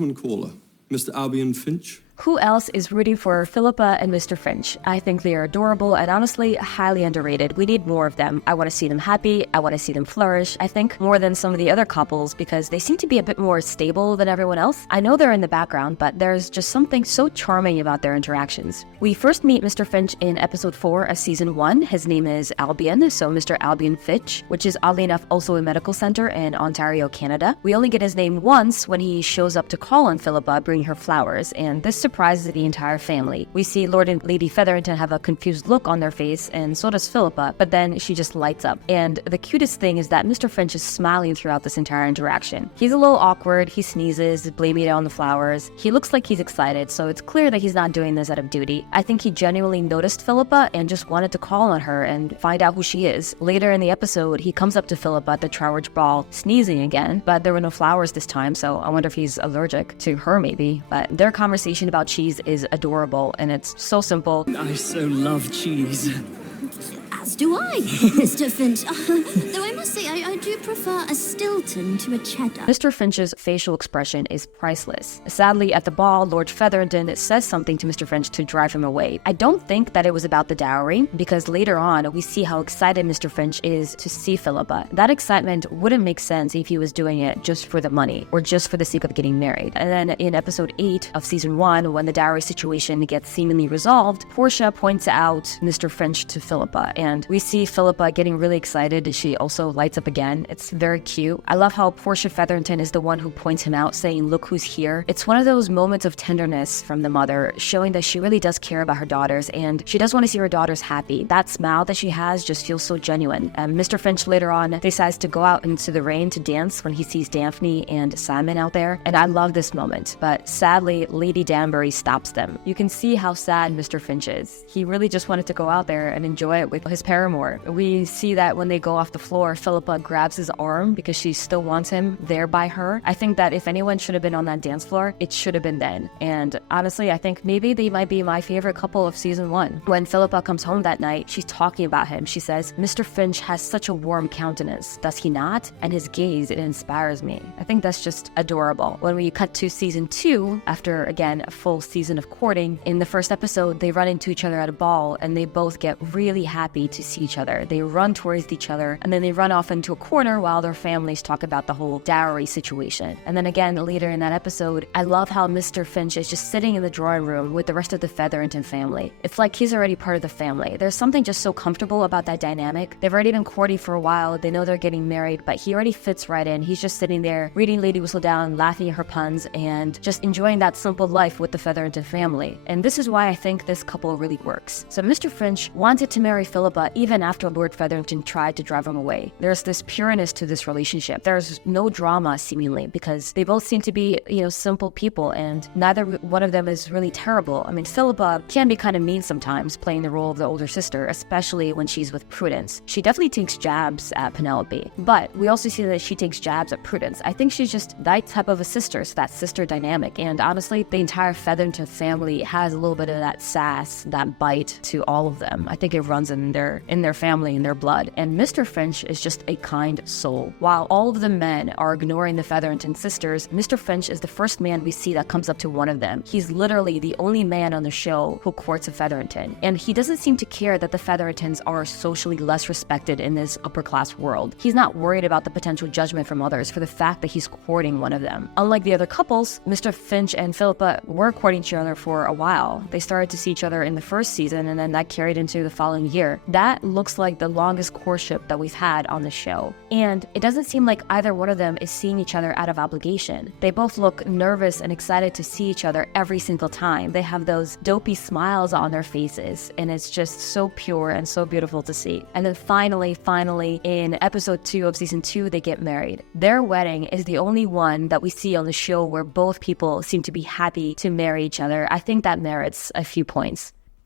gentleman caller, Mr. Albion Finch. Who else is rooting for Philippa and Mr. Finch? I think they are adorable and honestly highly underrated. We need more of them. I want to see them happy. I want to see them flourish. I think more than some of the other couples because they seem to be a bit more stable than everyone else. I know they're in the background, but there's just something so charming about their interactions. We first meet Mr. Finch in episode 4 of season 1. His name is Albion, so Mr. Albion Finch, which is oddly enough also a medical center in Ontario, Canada. We only get his name once when he shows up to call on Philippa, bringing her flowers, and this surprises the entire family. We see Lord and Lady Featherington have a confused look on their face, and so does Philippa, but then she just lights up. And the cutest thing is that Mr. Finch is smiling throughout this entire interaction. He's a little awkward, he sneezes, blaming it on the flowers. He looks like he's excited, so it's clear that he's not doing this out of duty. I think he genuinely noticed Philippa and just wanted to call on her and find out who she is. Later in the episode, he comes up to Philippa at the Trowbridge Ball, sneezing again, but there were no flowers this time, so I wonder if he's allergic to her maybe. But their conversation about cheese is adorable, and it's so simple. I so love cheese. As do I, Mr. Finch. Though I must say, I do prefer a Stilton to a cheddar. Mr. Finch's facial expression is priceless. Sadly, at the ball, Lord Featherington says something to Mr. Finch to drive him away. I don't think that it was about the dowry, because later on, we see how excited Mr. Finch is to see Philippa. That excitement wouldn't make sense if he was doing it just for the money, or just for the sake of getting married. And then in episode 8 of season 1, when the dowry situation gets seemingly resolved, Portia points out Mr. Finch to Philippa, and we see Philippa getting really excited. She also lights up again. It's very cute. I love how Portia Featherington is the one who points him out, saying, "Look who's here." It's one of those moments of tenderness from the mother, showing that she really does care about her daughters, and she does want to see her daughters happy. That smile that she has just feels so genuine. Mr. Finch later on decides to go out into the rain to dance when he sees Daphne and Simon out there, and I love this moment. But sadly, Lady Danbury stops them. You can see how sad Mr. Finch is. He really just wanted to go out there and enjoy it with his paramour. We see that when they go off the floor, Philippa grabs his arm because she still wants him there by her. I think that if anyone should have been on that dance floor, it should have been then. And honestly, I think maybe they might be my favorite couple of season 1. When Philippa comes home that night, she's talking about him. She says, "Mr. Finch has such a warm countenance, does he not? And his gaze, it inspires me." I think that's just adorable. When we cut to season 2, after again a full season of courting, in the first episode, they run into each other at a ball and they both get really happy to see each other. They run towards each other and then they run off into a corner while their families talk about the whole dowry situation. And then again, later in that episode, I love how Mr. Finch is just sitting in the drawing room with the rest of the Featherington family. It's like he's already part of the family. There's something just so comfortable about that dynamic. They've already been courting for a while. They know they're getting married, but he already fits right in. He's just sitting there reading Lady Whistledown, laughing at her puns, and just enjoying that simple life with the Featherington family. And this is why I think this couple really works. So Mr. Finch wanted to marry Philippa even after Lord Featherington tried to drive him away. There's this pureness to this relationship. There's no drama seemingly because they both seem to be, simple people, and neither one of them is really terrible. I mean, Philippa can be kind of mean sometimes, playing the role of the older sister, especially when she's with Prudence. She definitely takes jabs at Penelope, but we also see that she takes jabs at Prudence. I think she's just that type of a sister, so that sister dynamic. And honestly, the entire Featherington family has a little bit of that sass, that bite to all of them. I think it runs in their family, in their blood. And Mr. Finch is just a kind soul. While all of the men are ignoring the Featherington sisters, Mr. Finch is the first man we see that comes up to one of them. He's literally the only man on the show who courts a Featherington. And he doesn't seem to care that the Featheringtons are socially less respected in this upper class world. He's not worried about the potential judgment from others for the fact that he's courting one of them. Unlike the other couples, Mr. Finch and Philippa were courting each other for a while. They started to see each other in the first season, and then that carried into the following year. That looks like the longest courtship that we've had on the show. And it doesn't seem like either one of them is seeing each other out of obligation. They both look nervous and excited to see each other every single time. They have those dopey smiles on their faces, and it's just so pure and so beautiful to see. And then finally, in episode 2 of season 2, they get married. Their wedding is the only one that we see on the show where both people seem to be happy to marry each other. I think that merits a few points.